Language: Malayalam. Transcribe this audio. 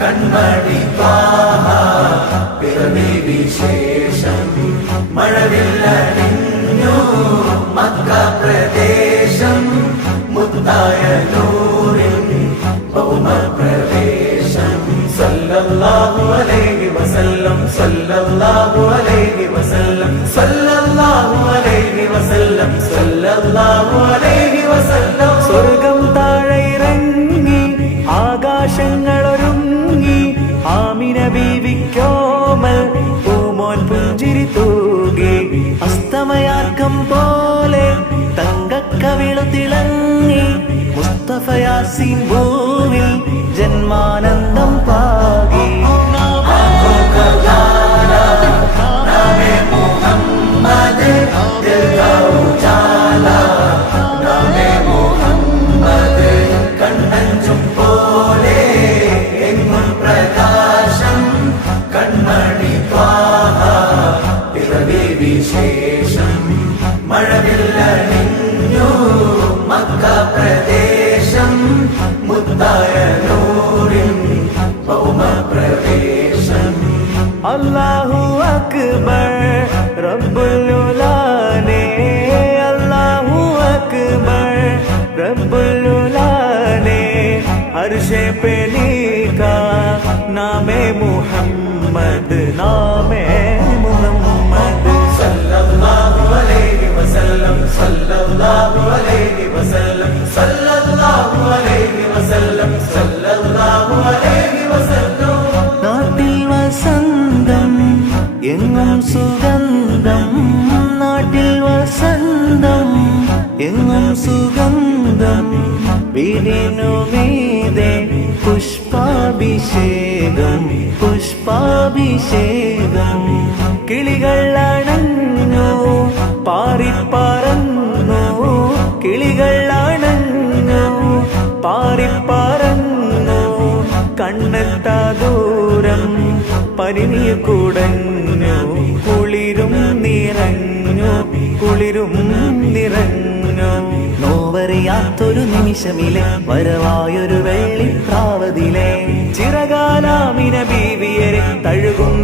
കൺമണി പിറവി വിശേഷം. മഴവില്ലണിഞ്ഞു മക്ക പ്രദേശം മുത്തായ നൂറിൻ ഭൗമ പ്രവേശം സല്ലല്ലാഹു അലൈഹി വസല്ലം സല്ലല്ലാഹു അലൈഹി വസല്ലം സല്ലല്ലാഹു അലൈഹി വസല്ലം സല്ലല്ലാഹു അലൈഹി വസല്ലം. സ്വർഗം താഴെ ഇറങ്ങി ആകാശങ്ങൾ അസ്തമയാർക്കം പോലെ തങ്കക്കവിളു തിളങ്ങി മുസ്തഫ യാസീൻ ഭൂവിൽ ജന്മാനന്ദം പാകി. കണ്ണഞ്ചും ഭൗമ പ്രവേശം അല്ലാഹു അക്ബർ റബ്ബുലുലാനെ അല്ലാഹു അക്ബർ റബ്ബുലുലാനെ അർഷെ പെലീകാ നാമേ മുഹമ്മദ് നാമേ മുഹമ്മദ് സല്ലല്ലാഹു അലൈഹി വസല്ലം സല്ലല്ലാഹു നാട്ടിൽ വസന്തം എങ്ങും സുഗന്ധം. നാട്ടിൽ വസന്തം എങ്ങും സുഗന്ധം. വീടിനു മീതെ പുഷ്പാഭിഷേകം പുഷ്പാഭിഷേകം. കിളികൾ അണഞ്ഞു പാറിപ്പറന്നു. കിളികൾ അണഞ്ഞു പാറിപ്പറന്നു കണ്ണെത്താ ദൂരം പരിനിയ കുടഞ്ഞു കുളിരും നിറഞ്ഞു കുളിരും നിറഞ്ഞു. നോവറിയാത്തൊരു നിമിഷമിലെ വരവായൊരു വെള്ളിപ്രാവതിലെ ചിറകാലാമിന ബീവിയരെ തഴുകും